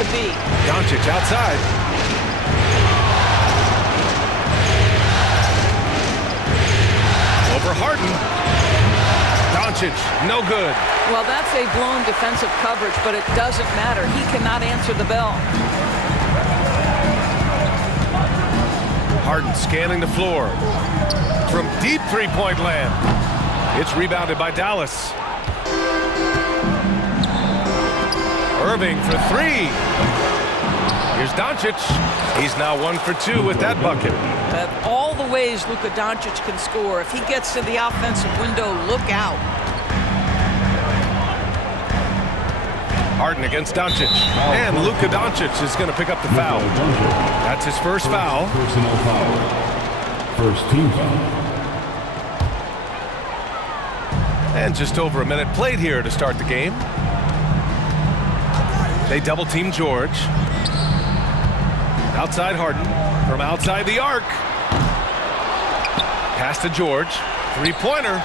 to be. Doncic outside. Over Harden. Doncic, no good. Well, that's a blown defensive coverage, but it doesn't matter. He cannot answer the bell. Harden scanning the floor. From deep three-point land. It's rebounded by Dallas. Irving for three. Here's Doncic. He's now 1 for 2 with that bucket. All the ways Luka Doncic can score. If he gets to the offensive window, look out. Harden against Doncic. And Luka Doncic is going to pick up the foul. That's his first foul. Personal foul. First team foul. And just over a minute played here to start the game. They double team George. Outside Harden. From outside the arc. Pass to George. Three-pointer.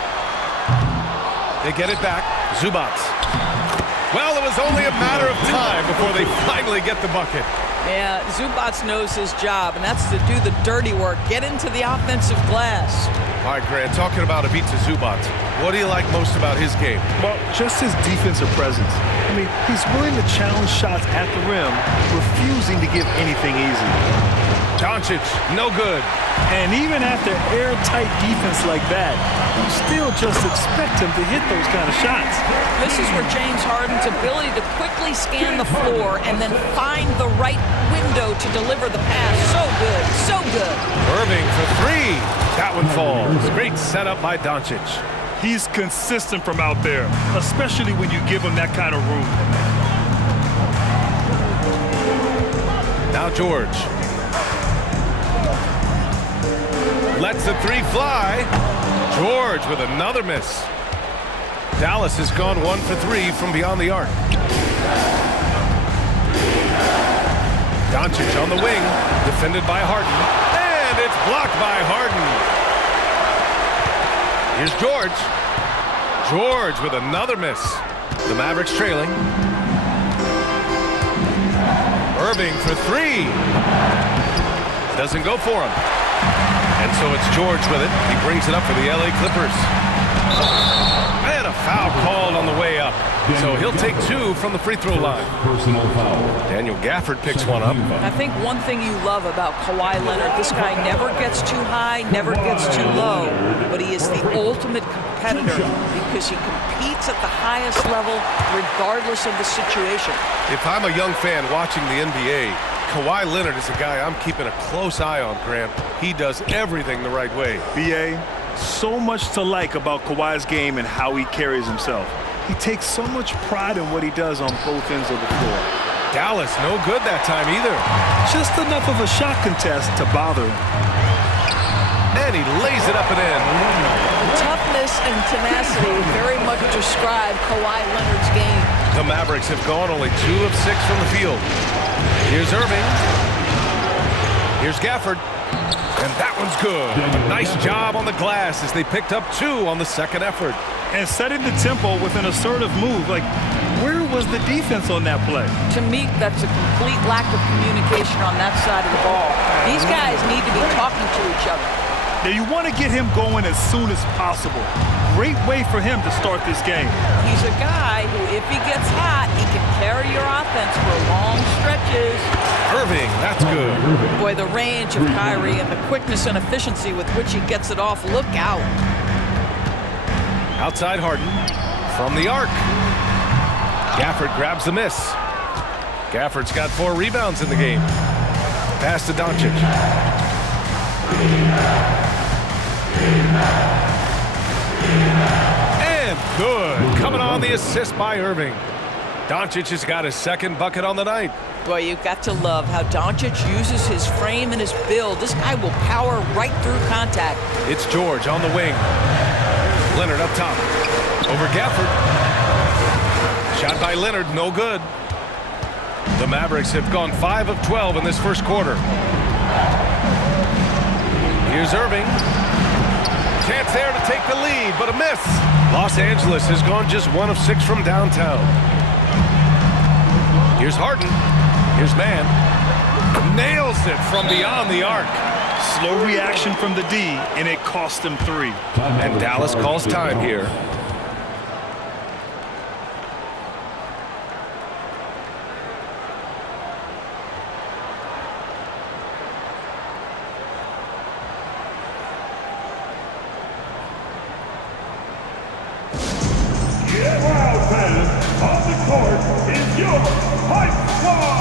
They get it back. Zubac. Well, it was only a matter of time before they finally get the bucket. Yeah, Zubac knows his job, and that's to do the dirty work. Get into the offensive glass. All right, Grant, talking about Ivica Zubac, what do you like most about his game? Well, just his defensive presence. I mean, he's willing to challenge shots at the rim, refusing to give anything easy. Doncic, no good. And even after airtight defense like that, you still just expect him to hit those kind of shots. This is where James Harden's ability to quickly scan the floor and then find the right window to deliver the pass. So good, so good. Irving for three. That one falls. Great setup by Doncic. He's consistent from out there, especially when you give him that kind of room. Now George. Lets the three fly. George with another miss. Dallas has gone 1 for 3 from beyond the arc. Doncic on the wing, defended by Harden. And it's blocked by Harden. Here's George. George with another miss. The Mavericks trailing. Irving for three. Doesn't go for him. And so it's George with it. He brings it up for the LA Clippers. And a foul called on the way up. So he'll take 2 from the free throw line. Personal foul. Daniel Gafford picks one up. I think one thing you love about Kawhi Leonard, this guy never gets too high, never gets too low, but he is the ultimate competitor because he competes at the highest level regardless of the situation. If I'm a young fan watching the NBA, Kawhi Leonard is a guy I'm keeping a close eye on, Grant. He does everything the right way. B.A., so much to like about Kawhi's game and how he carries himself. He takes so much pride in what he does on both ends of the floor. Dallas, no good that time either. Just enough of a shot contest to bother him. And he lays it up and in. Toughness and tenacity very much describe Kawhi Leonard's game. The Mavericks have gone only 2 of 6 from the field. Here's Irving. Here's Gafford. And that one's good. A nice job on the glass as they picked up 2 on the second effort. And setting the tempo with an assertive move. Like, where was the defense on that play? To me, that's a complete lack of communication on that side of the ball. These guys need to be talking to each other. Now, you want to get him going as soon as possible. Great way for him to start this game. He's a guy who, if he gets hot, he can carry your offense for long stretches. Irving, that's good. Boy, the range of Kyrie and the quickness and efficiency with which he gets it off, look out. Outside Harden, from the arc. Gafford grabs the miss. Gafford's got 4 rebounds in the game. Pass to Doncic. And good. Coming on the assist by Irving. Doncic has got his second bucket on the night. Boy, you've got to love how Doncic uses his frame and his build. This guy will power right through contact. It's George on the wing. Leonard up top. Over Gafford. Shot by Leonard, no good. The Mavericks have gone 5 of 12 in this first quarter. Here's Irving. Chance there to take the lead, but a miss. Los Angeles has gone just 1 of 6 from downtown. Here's Harden. Here's Mann. Nails it from beyond the arc. Slow reaction from the D, and it cost them 3. And Dallas calls time here. Wow, fans, on the court is your Hype Squad!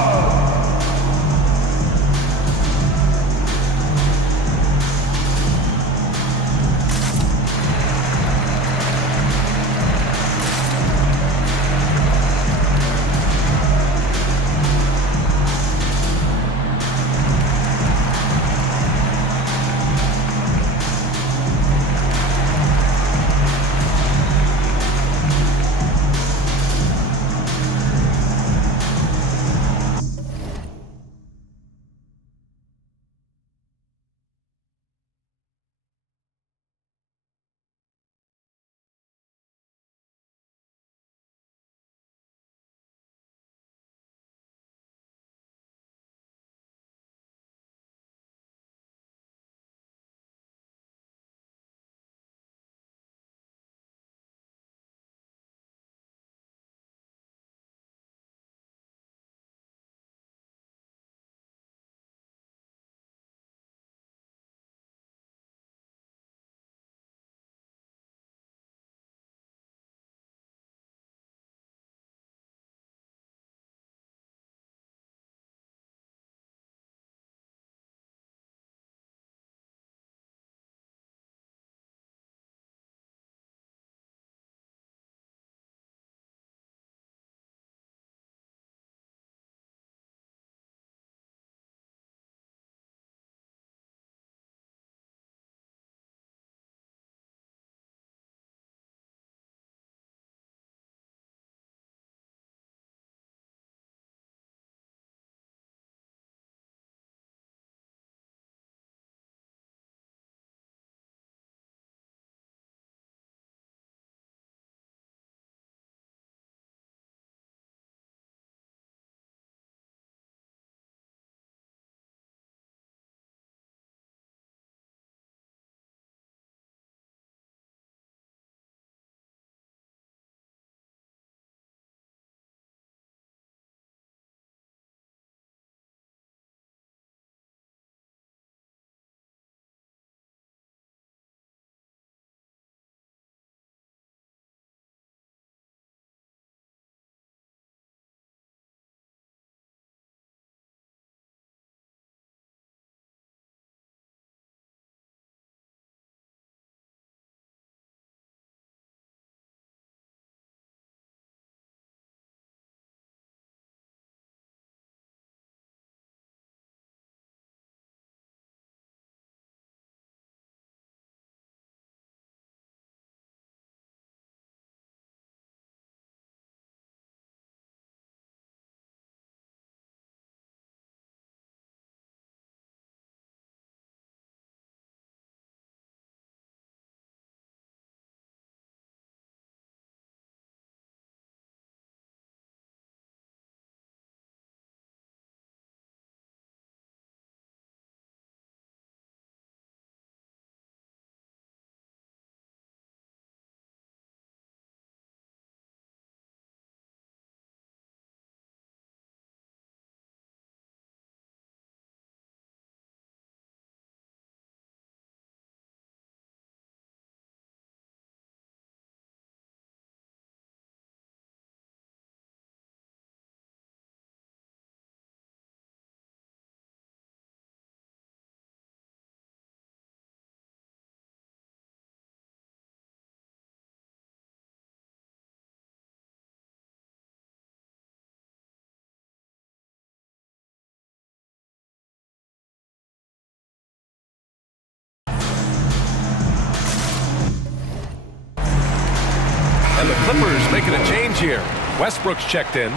And the Clippers making a change here. Westbrook's checked in.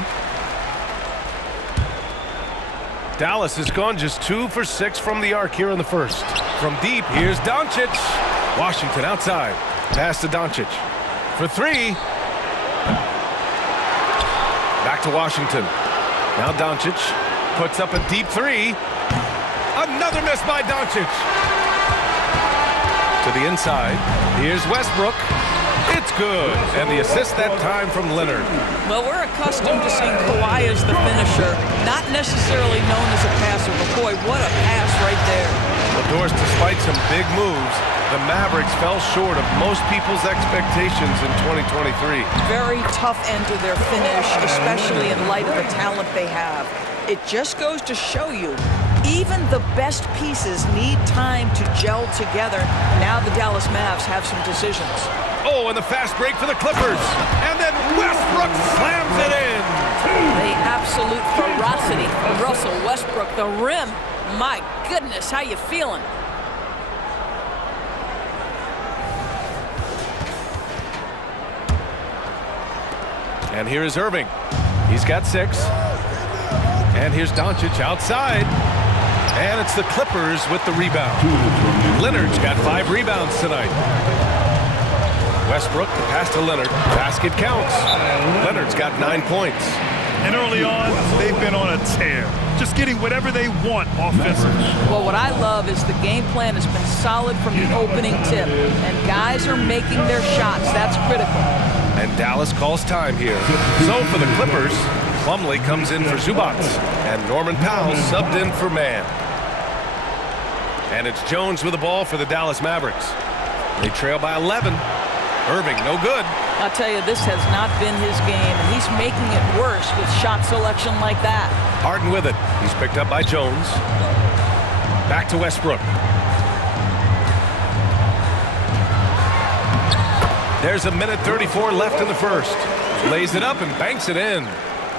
Dallas has gone just 2 for 6 from the arc here in the first. From deep, here's Doncic. Washington outside. Pass to Doncic. For 3. Back to Washington. Now Doncic. puts up a deep three. Another miss by Doncic. To the inside. Here's Westbrook. It's good. And the assist that time from Leonard. Well, we're accustomed to seeing Kawhi as the finisher, not necessarily known as a passer, but boy, what a pass right there. Well, Doris, despite some big moves, the Mavericks fell short of most people's expectations in 2023. Very tough end to their finish, especially in light of the talent they have. It just goes to show you, even the best pieces need time to gel together. Now the Dallas Mavs have some decisions. Oh, and the fast break for the Clippers. And then Westbrook slams it in. The absolute ferocity from Russell Westbrook. The rim, my goodness, how you feeling? And here is Irving. He's got 6. And here's Doncic outside. And it's the Clippers with the rebound. Leonard's got 5 rebounds tonight. Westbrook, the pass to Leonard. Basket counts. Leonard's got 9 points. And early on, they've been on a tear. Just getting whatever they want offensively. Well, what I love is the game plan has been solid from the opening tip. And guys are making their shots. That's critical. And Dallas calls time here. So for the Clippers, Plumlee comes in for Zubac. And Norman Powell subbed in for Mann. And it's Jones with the ball for the Dallas Mavericks. They trail by 11. Irving, no good. I'll tell you, this has not been his game, and he's making it worse with shot selection like that. Harden with it. He's picked up by Jones. Back to Westbrook. There's a minute 34 left in the first. Lays it up and banks it in.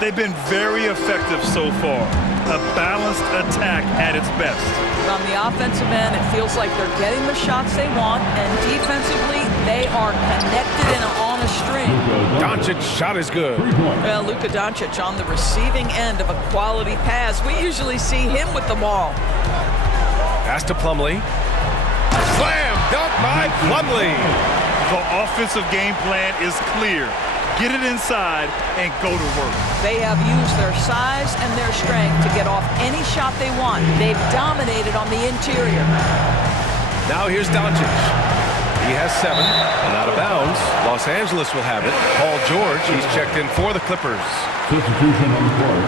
They've been very effective so far. A balanced attack at its best. On the offensive end, it feels like they're getting the shots they want, and defensively, they are connected and on a string. Doncic's shot is good. Well, Luka Doncic on the receiving end of a quality pass. We usually see him with the ball. Pass to Plumlee. Slam dunk by Plumlee. The offensive game plan is clear. Get it inside and go to work. They have used their size and their strength to get off any shot they want. They've dominated on the interior. Now here's Doncic. He has 7 and out of bounds. Los Angeles will have it. Paul George, he's checked in for the Clippers. Substitution on the court.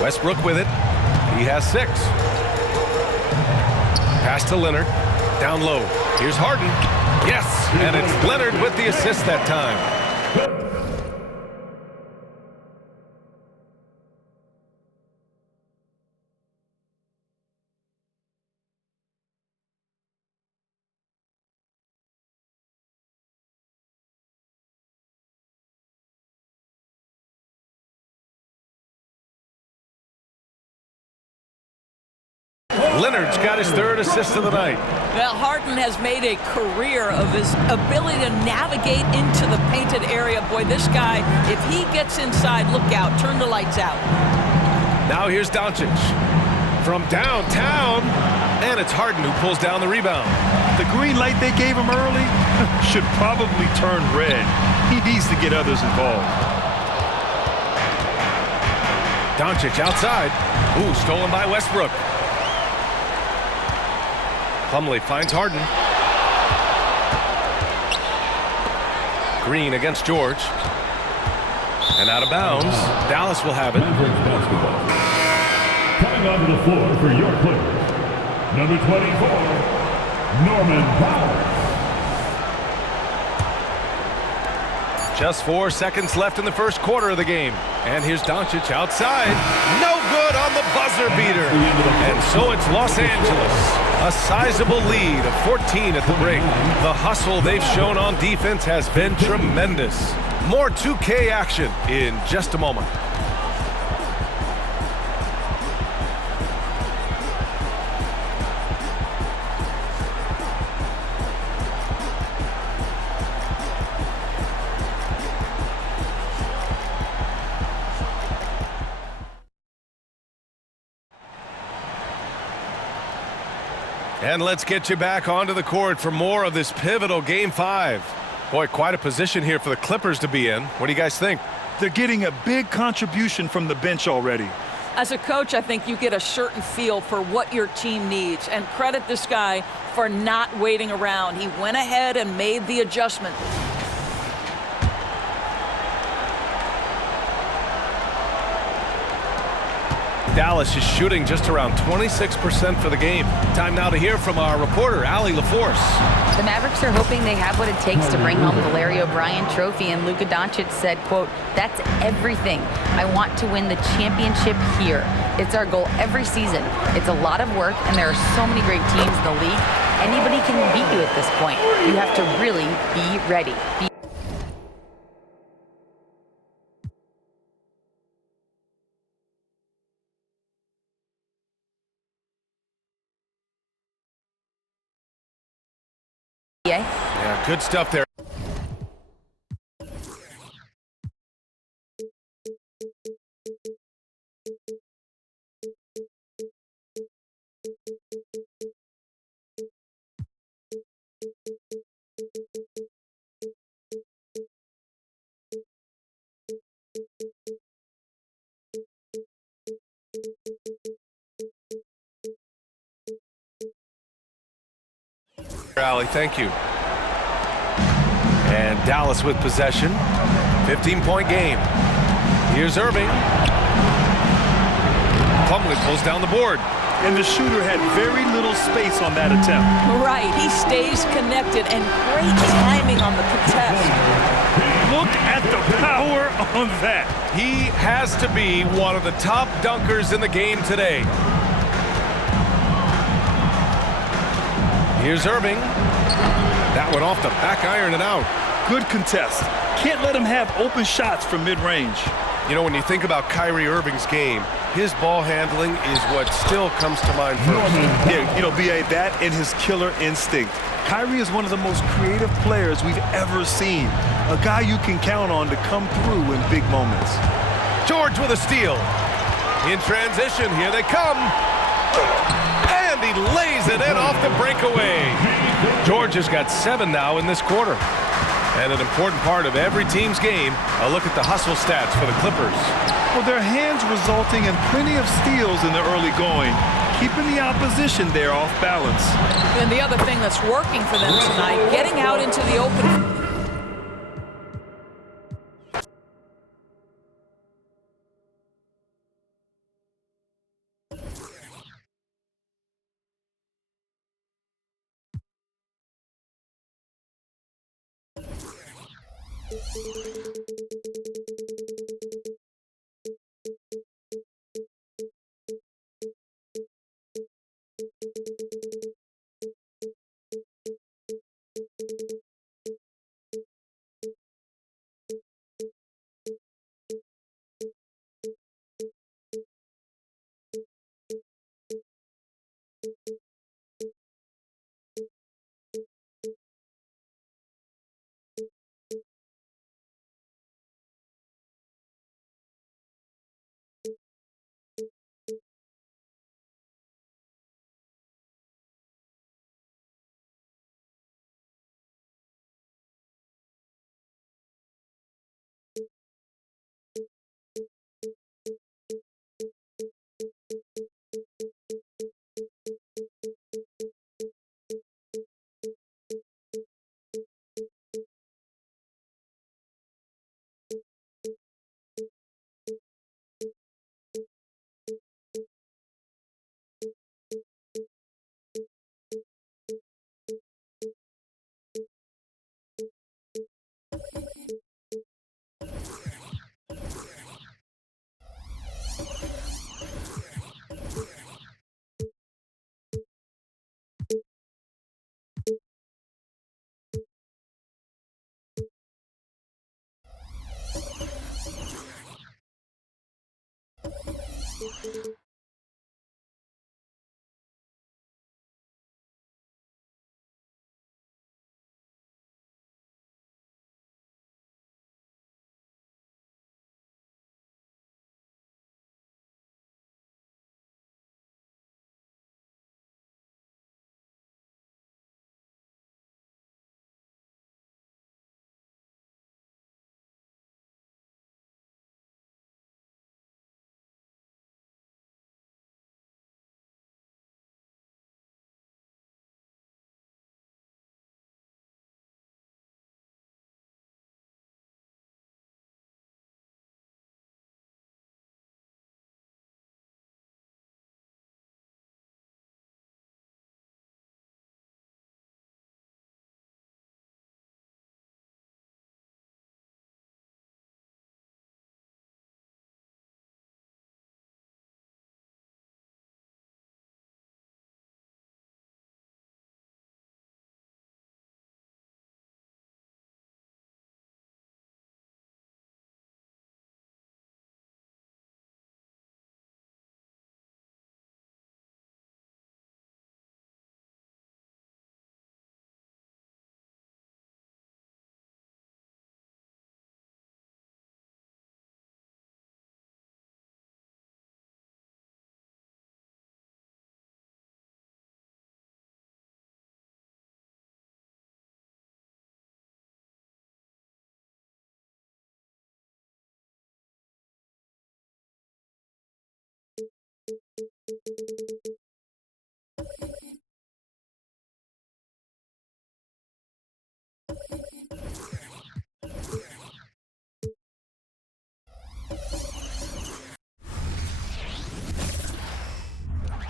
Westbrook with it. He has 6. Pass to Leonard. Down low. Here's Harden. Yes, and it's Leonard with the assist that time. Leonard's got his 3rd assist of the night. Well, Harden has made a career of his ability to navigate into the painted area. Boy, this guy, if he gets inside, look out, turn the lights out. Now here's Doncic. From downtown, and it's Harden who pulls down the rebound. The green light they gave him early should probably turn red. He needs to get others involved. Doncic outside. Ooh, stolen by Westbrook. Plumlee finds Harden. Green against George. And out of bounds. Dallas will have it. Mavericks basketball. Coming onto the floor for your Clippers, number 24, Norman Powell. Just 4 seconds left in the first quarter of the game. And here's Doncic outside. No good on the buzzer beater. And so it's Los Angeles. A sizable lead of 14 at the break. The hustle they've shown on defense has been tremendous. More 2K action in just a moment. And let's get you back onto the court for more of this pivotal Game 5. Boy, quite a position here for the Clippers to be in. What do you guys think? They're getting a big contribution from the bench already. As a coach, I think you get a certain feel for what your team needs, and credit this guy for not waiting around. He went ahead and made the adjustment. Dallas is shooting just around 26% for the game. Time now to hear from our reporter, Allie LaForce. The Mavericks are hoping they have what it takes to bring home the Larry O'Brien trophy, and Luka Doncic said, quote, "That's everything. I want to win the championship here. It's our goal every season. It's a lot of work, and there are so many great teams in the league. Anybody can beat you at this point. You have to really be ready." Yeah, good stuff there. Allie, thank you. And Dallas with possession. 15-point game. Here's Irving. Plumlee pulls down the board. And the shooter had very little space on that attempt. Right, he stays connected, and great timing on the contest. Look at the power on that. He has to be one of the top dunkers in the game today. Here's Irving. That one off the back iron and out. Good contest. Can't let him have open shots from mid-range. You know, when you think about Kyrie Irving's game, his ball handling is what still comes to mind first. Yeah, you know, B.A., that and his killer instinct. Kyrie is one of the most creative players we've ever seen. A guy you can count on to come through in big moments. George with a steal. In transition, here they come. And he lays it in off the breakaway. George has got 7 now in this quarter. And an important part of every team's game, a look at the hustle stats for the Clippers. Well, their hands resulting in plenty of steals in the early going, keeping the opposition there off balance. And the other thing that's working for them tonight, getting out into the open.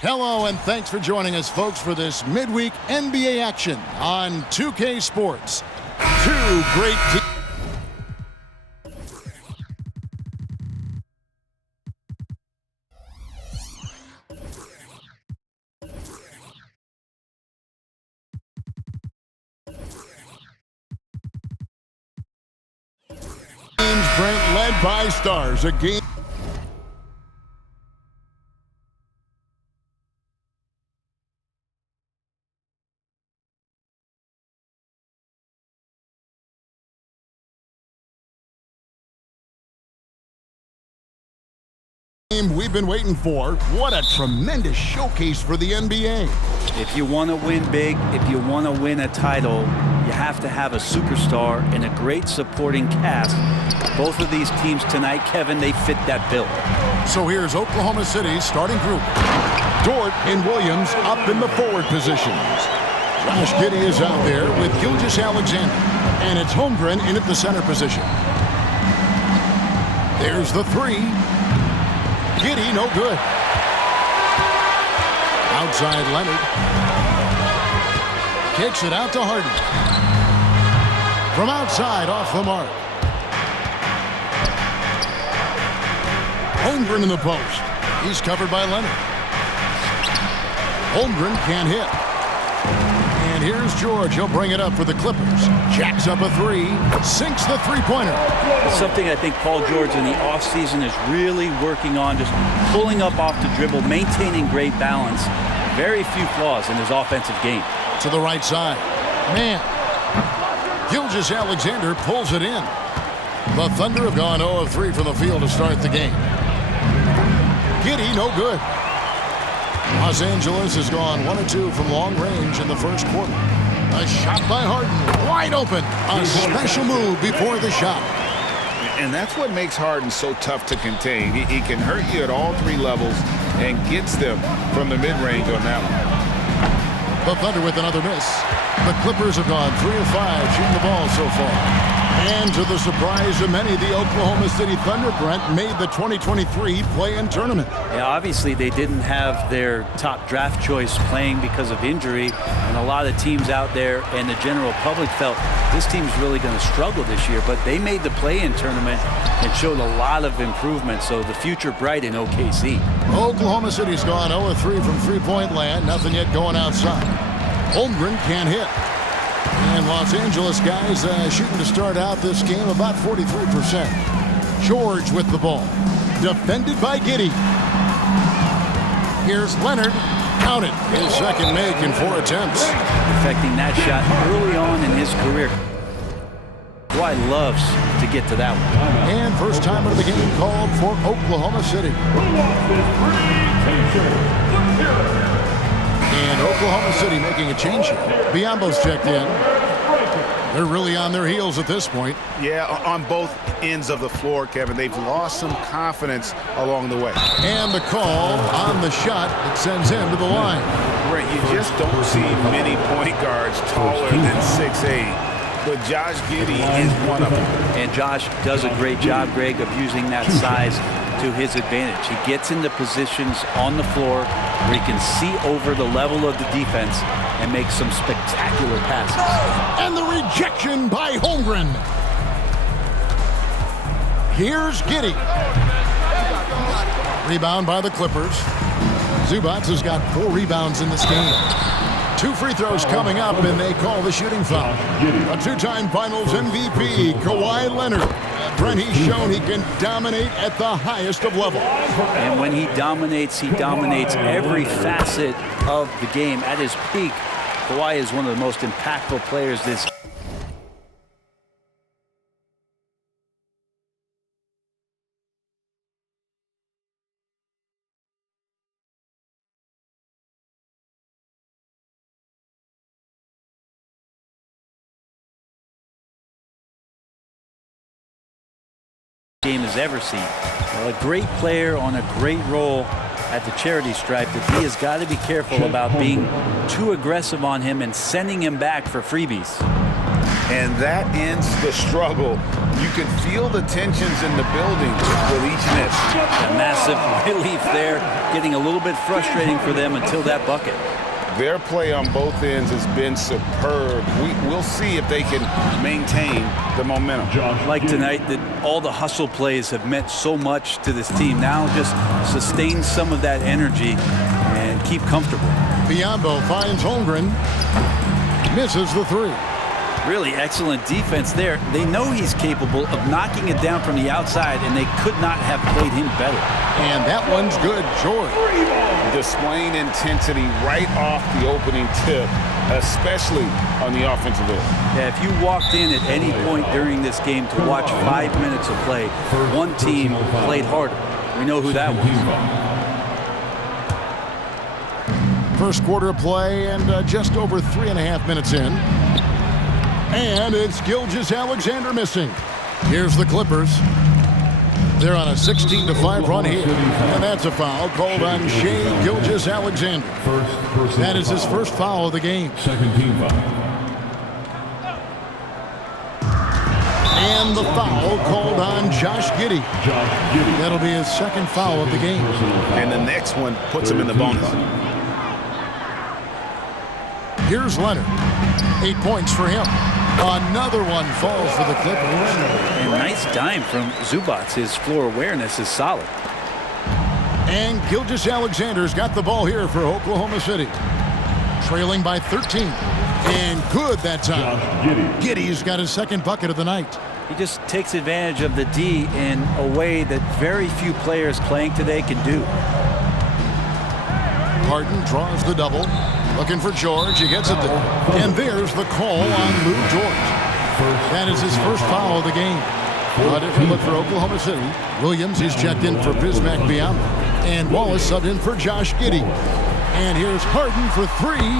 Hello, and thanks for joining us, folks, for this midweek NBA action on 2K Sports. Two great teams. Brent led by stars. A game. We've been waiting for. What a tremendous showcase for the NBA. If you want to win big, if you want to win a title, you have to have a superstar and a great supporting cast. Both of these teams tonight, Kevin, they fit that bill. So here's Oklahoma City's starting group. Dort and Williams up in the forward positions. Josh Giddey is out there with Gilgeous-Alexander. And it's Holmgren in at the center position. There's the three. Giddey, no good. Outside Leonard. Kicks it out to Harden. From outside, off the mark. Holmgren in the post. He's covered by Leonard. Holmgren can't hit. And here's George. He'll bring it up for the Clippers. Jacks up a three. Sinks the three-pointer. Something I think Paul George in the offseason is really working on, just pulling up off the dribble, maintaining great balance. Very few flaws in his offensive game. To the right side. Man. Gilgeous-Alexander pulls it in. The Thunder have gone 0 of 3 from the field to start the game. Giddey, no good. Los Angeles has gone 1 of 2 from long range in the first quarter. A shot by Harden, wide open. A special move before the shot. And that's what makes Harden so tough to contain. He can hurt you at all three levels and gets them from the mid-range on that one. The Thunder with another miss. The Clippers have gone 3 of 5 shooting the ball so far. And to the surprise of many, the Oklahoma City Thunder, Brent, made the 2023 play-in tournament. Yeah, obviously they didn't have their top draft choice playing because of injury, and a lot of teams out there and the general public felt this team's really going to struggle this year, but they made the play-in tournament and showed a lot of improvement, so the future bright in OKC. Oklahoma City's gone 0 of 3 from three-point land, nothing yet going outside. Holmgren can't hit. And Los Angeles guys shooting to start out this game about 43%. George with the ball. Defended by Giddey. Here's Leonard. Count it. His second make in 4 attempts. Perfecting that shot early on in his career. Kawhi loves to get to that one. And first time of the game called for Oklahoma City. And Oklahoma City making a change here. Biyombo's checked in. They're really on their heels at this point. Yeah, on both ends of the floor, Kevin. They've lost some confidence along the way. And the call on the shot that sends him to the line. Right, you just don't see many point guards taller than 6'8". But Josh Giddey is one of them. And Josh does a great job, Greg, of using that size to his advantage. He gets into positions on the floor where he can see over the level of the defense and make some spectacular passes. And the rejection by Holmgren. Here's Giddey. Rebound by the Clippers. Zubac has got 4 rebounds in this game. 2 free throws coming up, and they call the shooting foul. A 2-time Finals MVP, Kawhi Leonard. Brent, he's shown he can dominate at the highest of levels. And when he dominates every facet of the game. At his peak, Kawhi is one of the most impactful players this game has ever seen. Well, a great player on a great role at the charity stripe that he has got to be careful about being too aggressive on him and sending him back for freebies. And that ends the struggle. You can feel the tensions in the building with each miss. A massive relief there, getting a little bit frustrating for them until that bucket. Their play on both ends has been superb. We'll see if they can maintain the momentum. Like tonight, that all the hustle plays have meant so much to this team. Now just sustain some of that energy and keep comfortable. Biyombo finds Holmgren. Misses the three. Really excellent defense there. They know he's capable of knocking it down from the outside, and they could not have played him better. And that one's good. George. Displaying intensity right off the opening tip, especially on the offensive end. Yeah, if you walked in at any point during this game to watch 5 minutes of play, one team played harder. We know who that was. First quarter of play and just over 3.5 minutes in. And it's Gilgeous-Alexander missing. Here's the Clippers. They're on a 16-5 run here. And that's a foul called on Shai Gilgeous-Alexander. That is his first foul of the game. Second team foul. And the foul called on Josh Giddey. That'll be his second foul of the game. And the next one puts him in the bonus. Here's Leonard. 8 points for him. Another one falls for the Clippers. And nice dime from Zubac. His floor awareness is solid. And Gilgeous-Alexander's got the ball here for Oklahoma City. Trailing by 13. And good that time. Giddey's got his second bucket of the night. He just takes advantage of the D in a way that very few players playing today can do. Harden draws the double. Looking for George. He gets it there. And there's the call on Lou George. That is his first foul of the game. A different look for Oklahoma City. Williams, he's checked in for Bismack Biyombo. And Wallace subbed in for Josh Giddey. And here's Harden for three.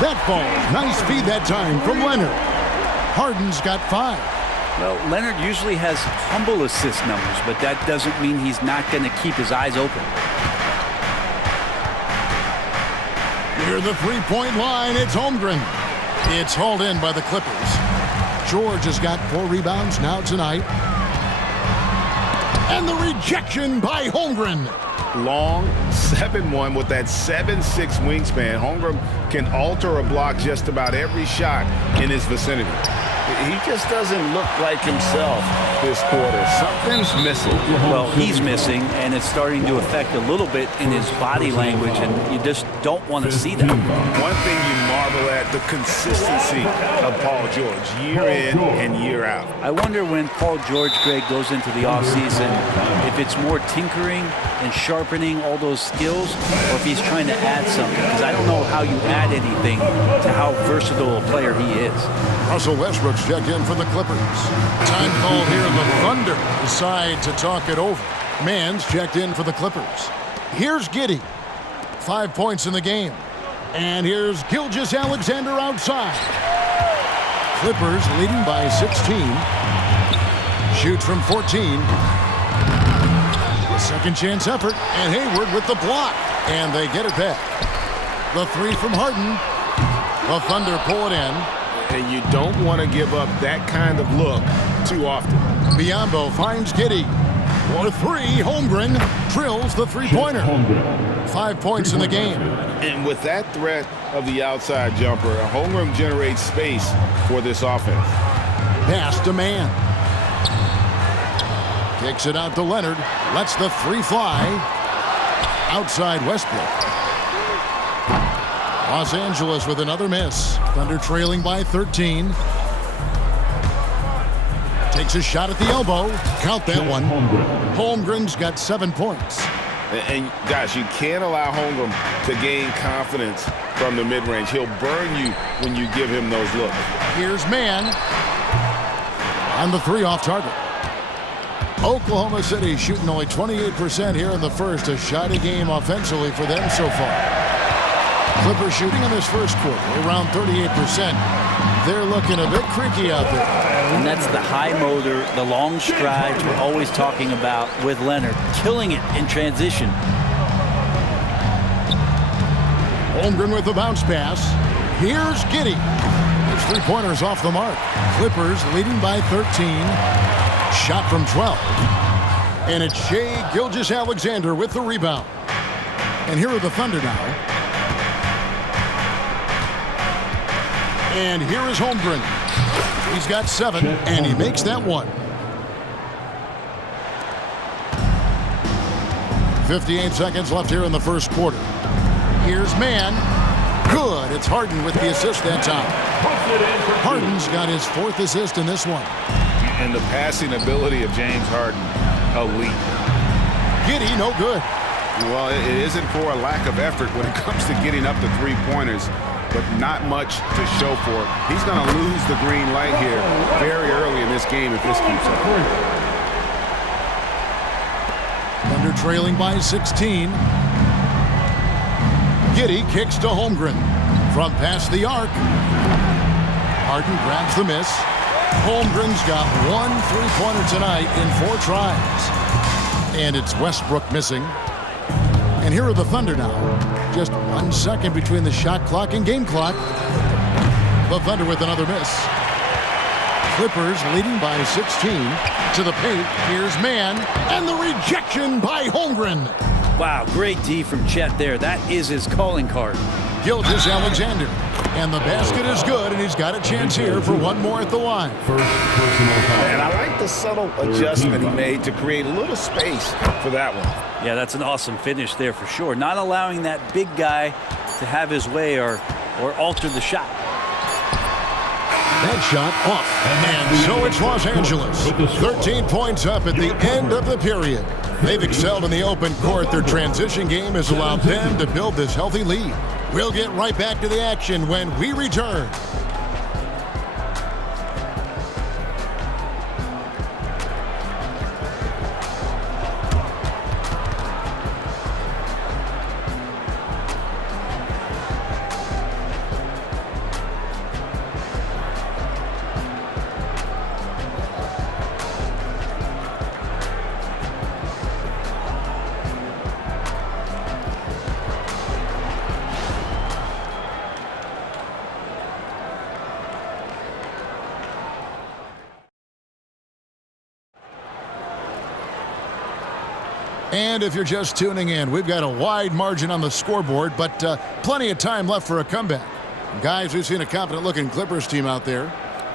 That falls. Nice feed that time from Leonard. Harden's got 5. Well, Leonard usually has humble assist numbers, but that doesn't mean he's not going to keep his eyes open. Near the three-point line, it's Holmgren. It's hauled in by the Clippers. George has got 4 rebounds now tonight. And the rejection by Holmgren. Long 7-1 with that 7'6" wingspan. Holmgren can alter a block just about every shot in his vicinity. He just doesn't look like himself this quarter. Something's missing. Well, he's missing, and it's starting to affect a little bit in his body language, and you just don't want to see that. One thing you marvel at, the consistency of Paul George, year in and year out. I wonder when Paul George, Greg, goes into the offseason, if it's more tinkering and sharpening all those skills, or if he's trying to add something, because I don't know how you add anything to how versatile a player he is. Russell Westbrook's checked in for the Clippers. Time call here. The Thunder decide to talk it over. Mann's checked in for the Clippers. Here's Giddey. 5 points in the game. And here's Gilgeous-Alexander outside. Clippers leading by 16. Shoot from 14. A second chance effort. And Hayward with the block. And they get it back. The three from Harden. The Thunder pull it in. And you don't want to give up that kind of look too often. Biyombo finds Giddey. For 3, Holmgren drills the three-pointer. 5 points in the game. And with that threat of the outside jumper, Holmgren generates space for this offense. Pass to Mann. Kicks it out to Leonard. Lets the 3 fly. Outside Westbrook. Los Angeles with another miss. Thunder trailing by 13. Takes a shot at the elbow. Count that one. Holmgren's got 7 points. And guys, you can't allow Holmgren to gain confidence from the mid-range. He'll burn you when you give him those looks. Here's Mann. On the 3 off target. Oklahoma City shooting only 28% here in the first. A shoddy game offensively for them so far. Clippers shooting in this first quarter around 38%. They're looking a bit creaky out there. And that's the high motor, the long strides we're always talking about with Leonard. Killing it in transition. Holmgren with the bounce pass. Here's Giddey. His three-pointers off the mark. Clippers leading by 13. Shot from 12. And it's Shai Gilgeous-Alexander with the rebound. And here are the Thunder now. And here is Holmgren. He's got 7, and he makes that one. 58 seconds left here in the first quarter. Here's Mann. Good. It's Harden with the assist that time. Harden's got his 4th assist in this one. And the passing ability of James Harden, elite. Giddey, no good. Well, it isn't for a lack of effort when it comes to getting up to three-pointers, but not much to show for it. He's going to lose the green light here very early in this game if this keeps up. Thunder trailing by 16. Giddey kicks to Holmgren. From past the arc. Harden grabs the miss. Holmgren's got 1 3-pointer tonight in 4 tries. And it's Westbrook missing. And here are the Thunder now. Just 1 second between the shot clock and game clock. The Thunder with another miss. Clippers leading by 16. To the paint, here's Mann, and the rejection by Holmgren. Wow, great D from Chet there. That is his calling card. Gilgeous-Alexander, and the basket is good, and he's got a chance here for 1 more at the line. And I like the subtle adjustment he made to create a little space for that one. Yeah, that's an awesome finish there for sure. Not allowing that big guy to have his way or alter the shot. That shot off. And so it's Los Angeles. 13 points up at the end of the period. They've excelled in the open court. Their transition game has allowed them to build this healthy lead. We'll get right back to the action when we return. And if you're just tuning in, we've got a wide margin on the scoreboard, but plenty of time left for a comeback. Guys, we've seen a confident-looking Clippers team out there.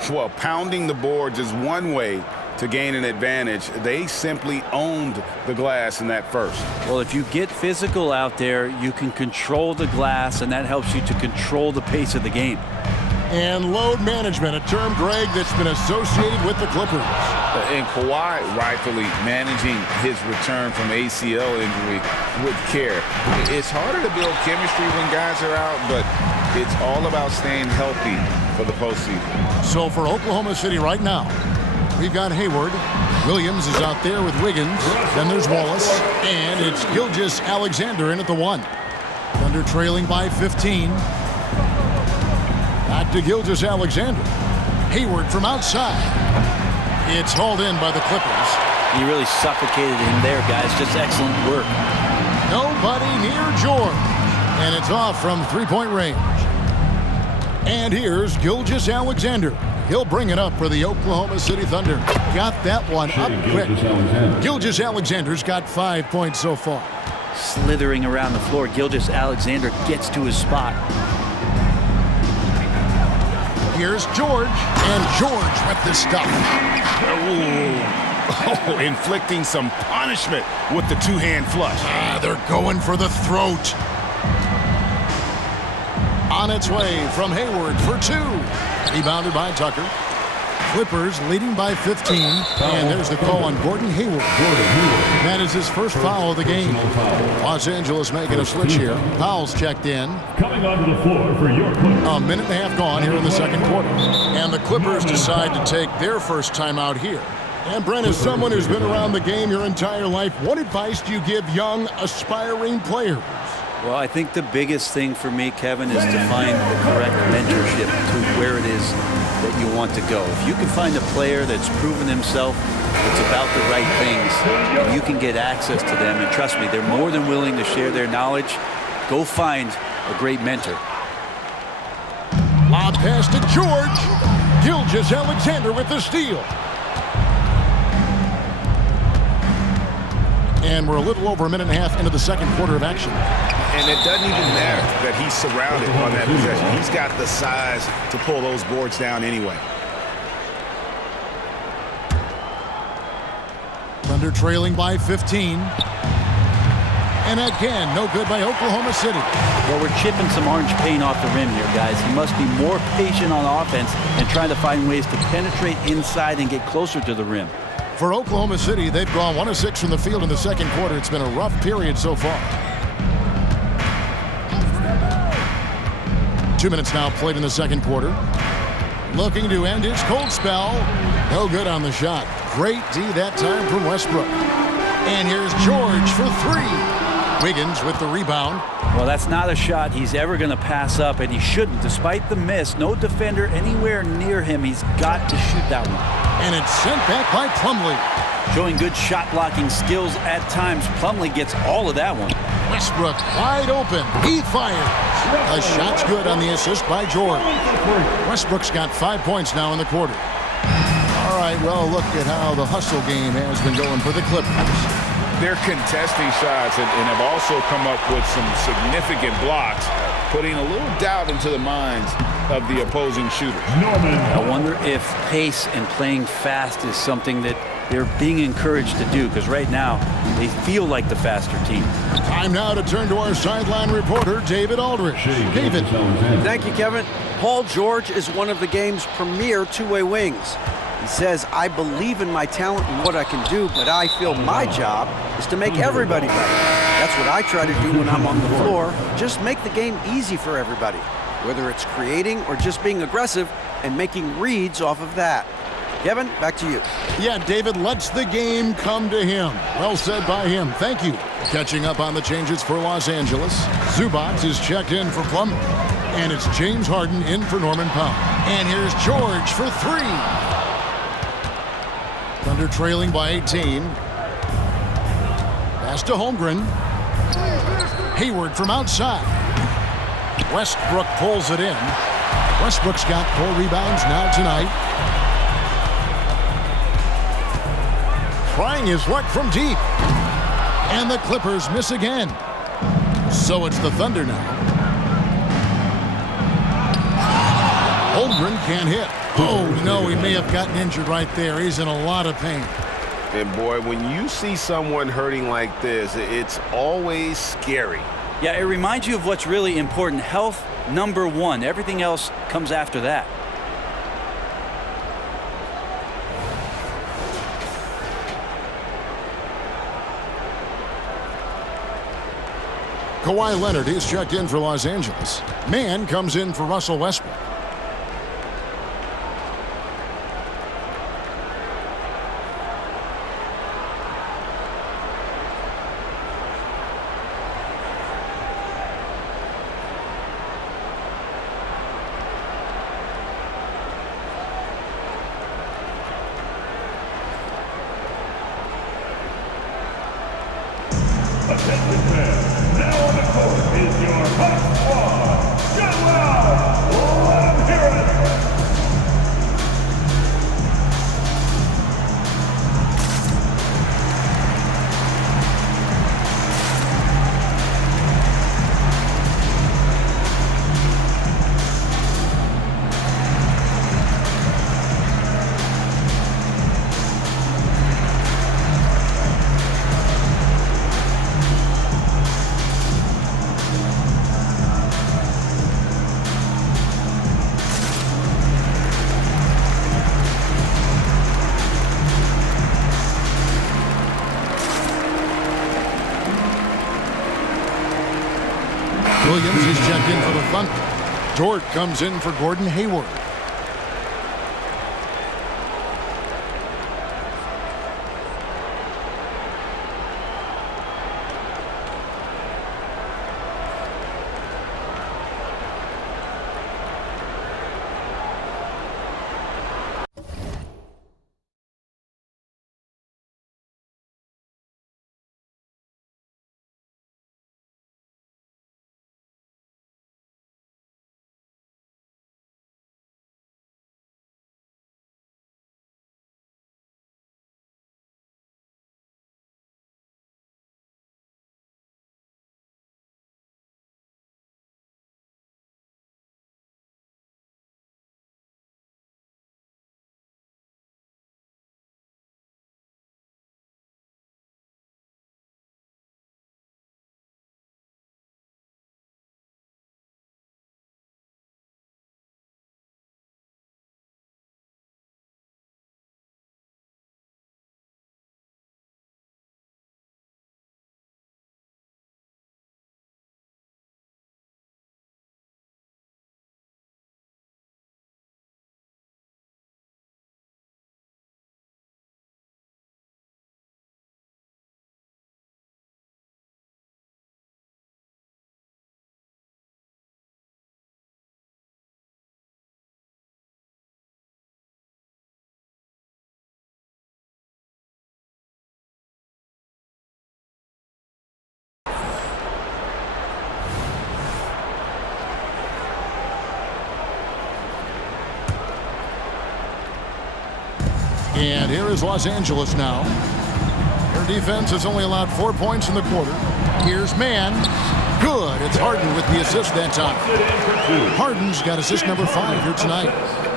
Well, pounding the boards is one way to gain an advantage. They simply owned the glass in that first. Well, if you get physical out there, you can control the glass, and that helps you to control the pace of the game. And load management, a term, Greg, that's been associated with the Clippers. And Kawhi rightfully managing his return from ACL injury with care. It's harder to build chemistry when guys are out, but it's all about staying healthy for the postseason. So for Oklahoma City right now, we've got Hayward. Williams is out there with Wiggins. Then there's Wallace. And it's Gilgeous-Alexander in at the 1. Thunder trailing by 15. Back to Gilgeous-Alexander. Hayward from outside. It's hauled in by the Clippers. You really suffocated him there, guys. Just excellent work. Nobody near George. And it's off from 3-point range. And here's Gilgeous-Alexander. He'll bring it up for the Oklahoma City Thunder. Got that one up quick. Gilgeous-Alexander's got 5 points so far. Slithering around the floor, Gilgeous-Alexander gets to his spot. Here's George, and George with the stuff. Oh, inflicting some punishment with the two-hand flush. They're going for the throat. On its way from Hayward for 2. Rebounded by Tucker. Clippers leading by 15. And there's the call on Gordon Hayward. That is his first foul of the game. Los Angeles making a switch here. Powell's checked in. Coming onto the floor for your Clippers. A minute and a half gone here in the second quarter. And the Clippers decide to take their first time out here. And Brent, as someone who's been around the game your entire life, what advice do you give young, aspiring players? Well, I think the biggest thing for me, Kevin, is to find the correct mentorship to where it is that you want to go. If you can find a player that's proven himself, that's about the right things, and you can get access to them, and trust me, they're more than willing to share their knowledge. Go find a great mentor. Lob pass to George. Gilgeous-Alexander with the steal. And we're a little over a minute and a half into the second quarter of action. And it doesn't even matter that he's surrounded on that possession. He's got the size to pull those boards down anyway. Thunder trailing by 15. And again, no good by Oklahoma City. Well, we're chipping some orange paint off the rim here, guys. He must be more patient on offense and trying to find ways to penetrate inside and get closer to the rim. For Oklahoma City, they've gone 1 of 6 from the field in the second quarter. It's been a rough period so far. 2 minutes now played in the second quarter. Looking to end his cold spell. No good on the shot. Great D that time from Westbrook. And here's George for 3. Wiggins with the rebound. Well, that's not a shot he's ever going to pass up, and he shouldn't. Despite the miss, no defender anywhere near him. He's got to shoot that one. And it's sent back by Plumlee. Showing good shot blocking skills at times. Plumlee gets all of that one. Westbrook wide open. He fires. The shot's good on the assist by George. Westbrook's got 5 points now in the quarter. All right, well, look at how the hustle game has been going for the Clippers. They're contesting shots and have also come up with some significant blocks, putting a little doubt into the minds of the opposing shooters. I wonder if pace and playing fast is something that they're being encouraged to do, because right now they feel like the faster team. Time now to turn to our sideline reporter, David Aldridge. David. Thank you, Kevin. Paul George is one of the game's premier two-way wings. He says, I believe in my talent and what I can do, but I feel my job is to make everybody better. That's what I try to do when I'm on the floor. Just make the game easy for everybody, whether it's creating or just being aggressive and making reads off of that. Kevin, back to you. Yeah, David lets the game come to him. Well said by him. Thank you. Catching up on the changes for Los Angeles. Zubac is checked in for Plumlee. And it's James Harden in for Norman Powell. And here's George for 3. Thunder trailing by 18. Pass to Holmgren. Hayward from outside. Westbrook pulls it in. Westbrook's got 4 rebounds now tonight. Trying his luck from deep. And the Clippers miss again. So it's the Thunder now. Holmgren can't hit. Oh, no, he may have gotten injured right there. He's in a lot of pain. And, boy, when you see someone hurting like this, it's always scary. Yeah, it reminds you of what's really important. Health, number 1. Everything else comes after that. Kawhi Leonard is checked in for Los Angeles. Mann comes in for Russell Westbrook. Attention fans, now on the court is your hot squad. Get loud! Let 'em hear it! Williams is checked in for the Thunder. Dort comes in for Gordon Hayward. And here is Los Angeles now. Their defense has only allowed 4 points in the quarter. Here's Mann. Good. It's Harden with the assist that time. Harden's got assist number 5 here tonight.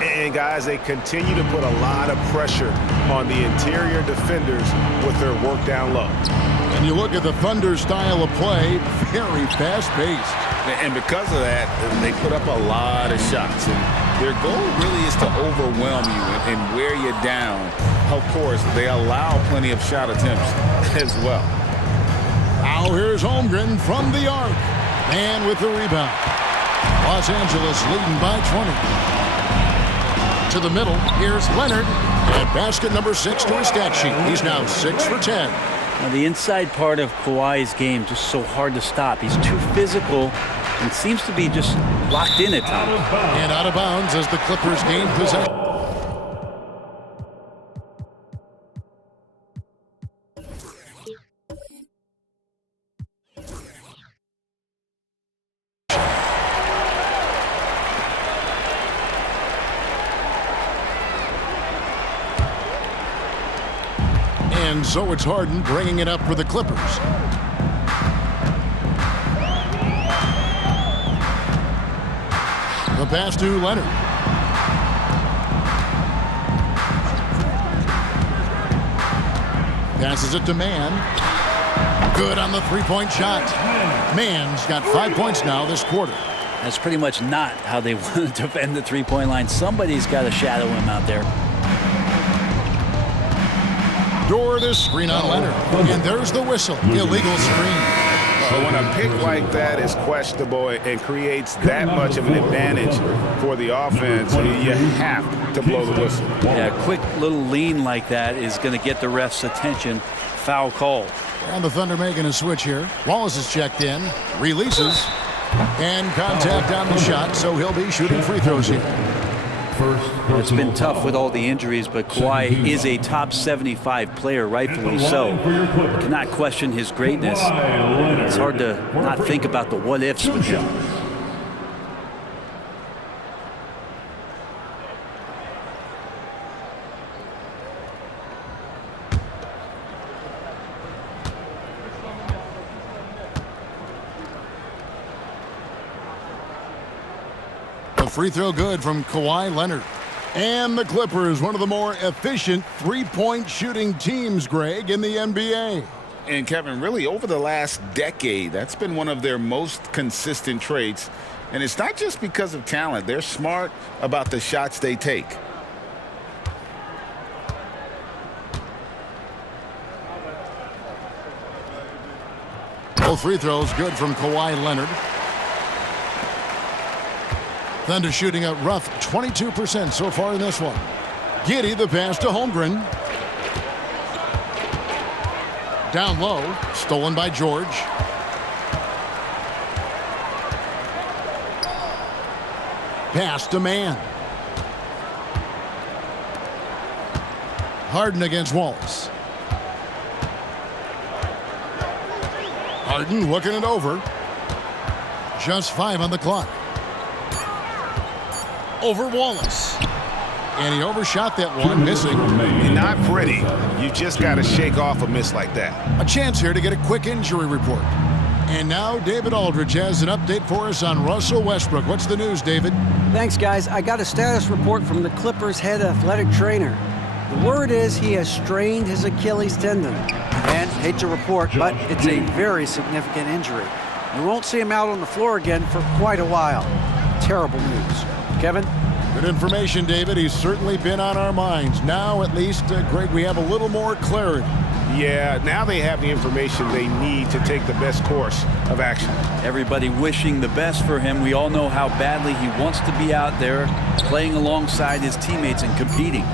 And guys, they continue to put a lot of pressure on the interior defenders with their work down low. And you look at the Thunder style of play, very fast-paced. And because of that, they put up a lot of shots. And their goal really is to overwhelm you and wear you down. Of course, they allow plenty of shot attempts as well. Now here's Holmgren from the arc. And with the rebound. Los Angeles leading by 20. To the middle, here's Leonard. And basket number 6 to his stat sheet. He's now 6 for 10. Now, the inside part of Kawhi's game just so hard to stop. He's too physical and seems to be just locked in at times. And out of bounds as the Clippers gain possession. And so it's Harden bringing it up for the Clippers. The pass to Leonard. Passes it to Mann. Good on the three-point shot. Mann's got 5 points now this quarter. That's pretty much not how they want to defend the three-point line. Somebody's got to shadow him out there. Door screen on Leonard. And there's the whistle. Illegal screen. When a pick like that is questionable and creates that much of an advantage for the offense, you have to blow the whistle. Yeah, a quick little lean like that is going to get the ref's attention. Foul call. And the Thunder making a switch here. Wallace is checked in. Releases. And contact on the shot, so he'll be shooting free throws here. It's been tough with all the injuries, but Kawhi is a top 75 player, rightfully so. You cannot question his greatness. It's hard to not think about the what-ifs with him. Free throw good from Kawhi Leonard. And the Clippers, one of the more efficient three-point shooting teams, Greg, in the NBA. And Kevin, really over the last decade, that's been one of their most consistent traits. And it's not just because of talent. They're smart about the shots they take. Both free throws good from Kawhi Leonard. Thunder shooting a rough 22% so far in this one. Giddey the pass to Holmgren. Down low, stolen by George. Pass to Mann. Harden against Wallace. Harden looking it over. Just 5 on the clock. Over Wallace. And he overshot that one, missing. Not pretty. You just got to shake off a miss like that. A chance here to get a quick injury report. And now David Aldridge has an update for us on Russell Westbrook. What's the news, David? Thanks, guys. I got a status report from the Clippers' head athletic trainer. The word is he has strained his Achilles tendon. And hate to report, but it's a very significant injury. We won't see him out on the floor again for quite a while. Terrible news. Kevin? Good information, David. He's certainly been on our minds. Now, at least, Greg, we have a little more clarity. Yeah, now they have the information they need to take the best course of action. Everybody wishing the best for him. We all know how badly he wants to be out there playing alongside his teammates and competing.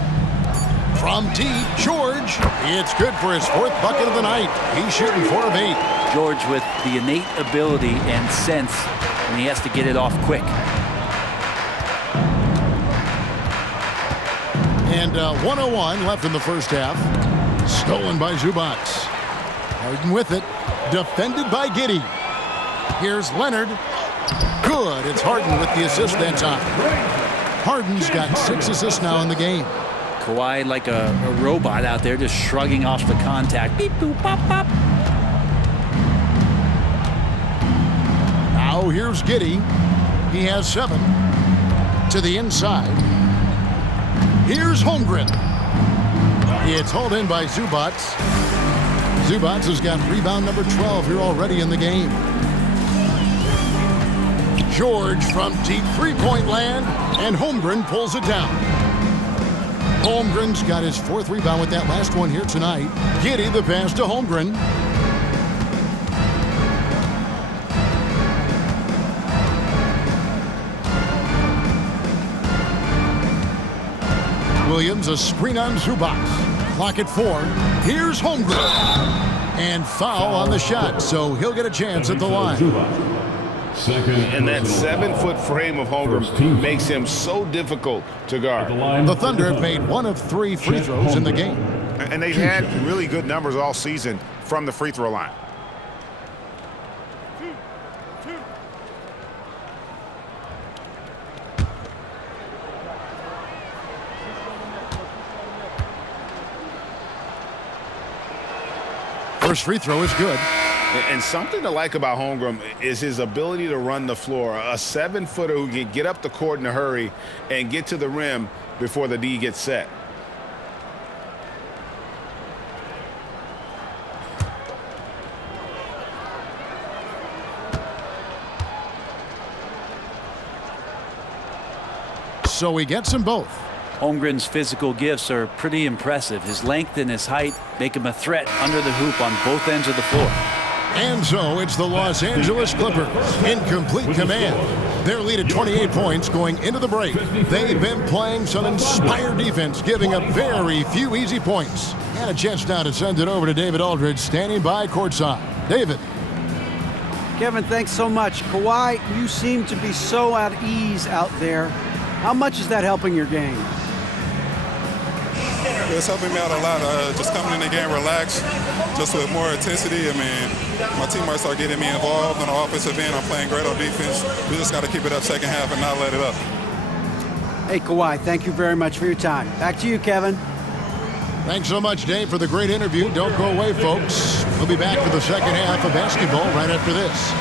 From deep, George. It's good for his 4th bucket of the night. He's shooting 4 of 8. George with the innate ability and sense, and he has to get it off quick. And 1:01 left in the first half. Stolen by Zubac. Harden with it. Defended by Giddey. Here's Leonard. Good. It's Harden with the assist that time. Harden's got 6 assists now in the game. Kawhi like a robot out there just shrugging off the contact. Beep, boop, pop, pop. Now here's Giddey. He has 7. To the inside. Here's Holmgren. It's hauled in by Zubac. Zubac has got rebound number 12 here already in the game. George from deep three-point land, and Holmgren pulls it down. Holmgren's got his 4th rebound with that last one here tonight. Giddey the pass to Holmgren. Williams a screen on Zubac. Clock at 4. Here's Holmgren. And foul on the shot, so he'll get a chance at the line. And that 7-foot frame of Holmgren makes him so difficult to guard. The Thunder have made 1 of 3 free throws in the game. And they've had really good numbers all season from the free throw line. First free throw is good. And something to like about Holmgren is his ability to run the floor. A 7-footer who can get up the court in a hurry and get to the rim before the D gets set. So he gets them both. Holmgren's physical gifts are pretty impressive. His length and his height make him a threat under the hoop on both ends of the floor. And so it's the Los Angeles Clippers in complete command. Their lead at 28 points going into the break. They've been playing some inspired defense, giving up very few easy points. And a chance now to send it over to David Aldridge, standing by courtside. David. Kevin, thanks so much. Kawhi, you seem to be so at ease out there. How much is that helping your game? It's helping me out a lot. Just coming in the game relaxed, just with more intensity. I mean, my teammates are getting me involved on the offensive end. I'm playing great on defense. We just got to keep it up second half and not let it up. Hey, Kawhi, thank you very much for your time. Back to you, Kevin. Thanks so much, Dave, for the great interview. Don't go away, folks. We'll be back for the second half of basketball right after this.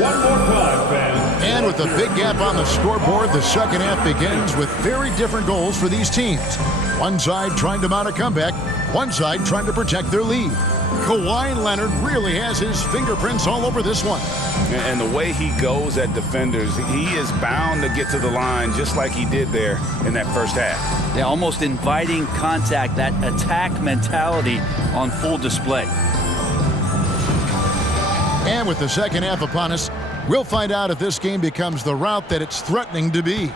One more time, fans. And with a big gap on the scoreboard, the second half begins with very different goals for these teams. One side trying to mount a comeback, one side trying to protect their lead. Kawhi Leonard really has his fingerprints all over this one. And the way he goes at defenders, he is bound to get to the line just like he did there in that first half. They're almost inviting contact, that attack mentality on full display. And with the second half upon us, we'll find out if this game becomes the route that it's threatening to be.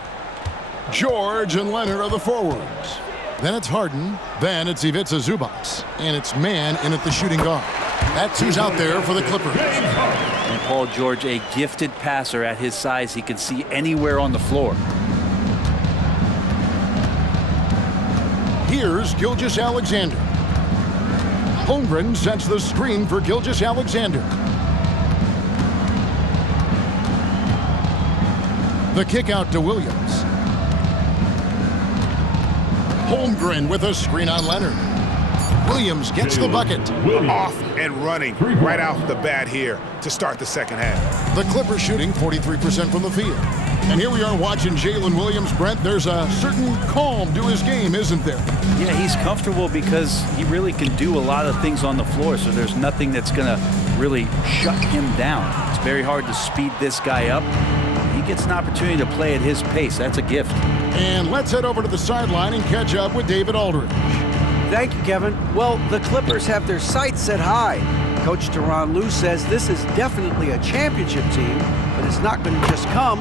George and Leonard are the forwards. Then it's Harden. Then it's Ivica Zubac. And it's Mann in at the shooting guard. That's who's out there for the Clippers. And Paul George, a gifted passer at his size. He can see anywhere on the floor. Here's Gilgeous-Alexander. Holmgren sets the screen for Gilgeous-Alexander. The kick out to Williams. Holmgren with a screen on Leonard. Williams gets the bucket. Off and running right off the bat here to start the second half. The Clippers shooting 43% from the field. And here we are watching Jalen Williams. Brent, there's a certain calm to his game, isn't there? Yeah, he's comfortable because he really can do a lot of things on the floor, so there's nothing that's going to really shut him down. It's very hard to speed this guy up. He gets an opportunity to play at his pace. That's a gift. And let's head over to the sideline and catch up with David Aldridge. Thank you, Kevin. Well, the Clippers have their sights set high. Coach Tyronn Lue says this is definitely a championship team, but it's not going to just come.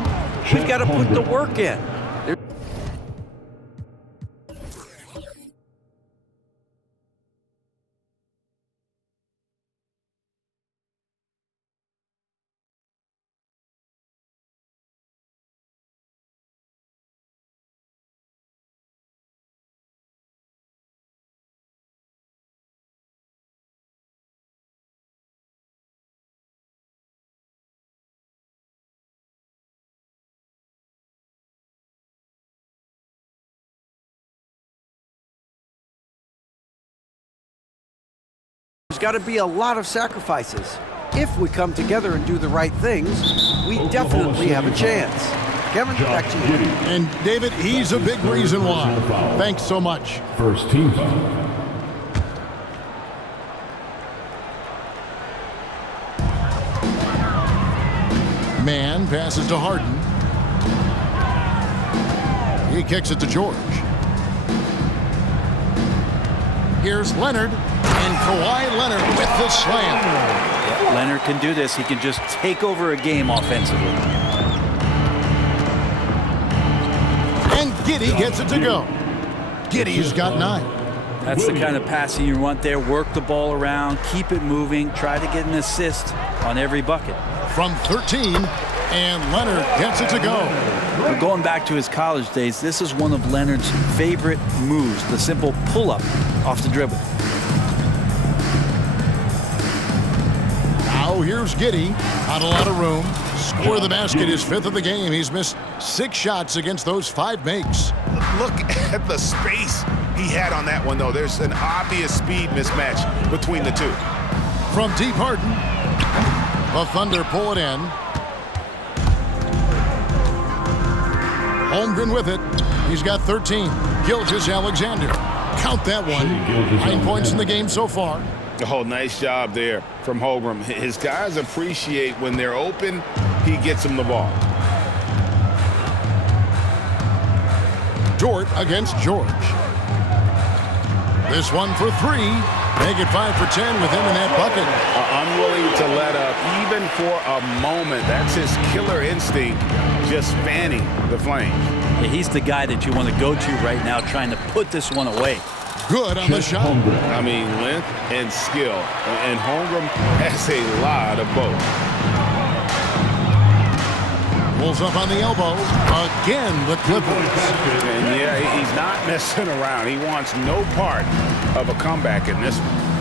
We've got to put the work in. There's got to be a lot of sacrifices. If we come together and do the right things, we definitely have a chance. Kevin, back to you. And David, he's a big reason why. Thanks so much. First team foul. Mann passes to Harden. He kicks it to George. Here's Leonard, and Kawhi Leonard with the slam. Yeah, Leonard can do this. He can just take over a game offensively. And Giddey gets it to go. Giddey's got 9. That's the kind of passing you want there. Work the ball around, keep it moving, try to get an assist on every bucket. From 13, and Leonard gets it to go. Going back to his college days, this is one of Leonard's favorite moves, the simple pull-up off the dribble. Now here's Giddey. Not a lot of room. Score the basket, his 5th of the game. He's missed 6 shots against those 5 makes. Look at the space he had on that one, though. There's an obvious speed mismatch between the two. From deep, Harden. The Thunder pull it in. Holmgren with it. He's got 13. Gilgeous-Alexander. Count that one. 9 points in the game so far. Oh, nice job there from Holmgren. His guys appreciate when they're open, he gets them the ball. Dort against George. This one for 3. Make it 5 for 10 with him in that bucket. Unwilling to let up even for a moment. That's his killer instinct, just fanning the flames. Yeah, he's the guy that you want to go to right now, trying to put this one away. Good on the shot. I mean, length and skill. And Holmgren has a lot of both. Pulls up on the elbow. Again, the Clippers. And yeah, he's not messing around. He wants no part of a comeback in this one.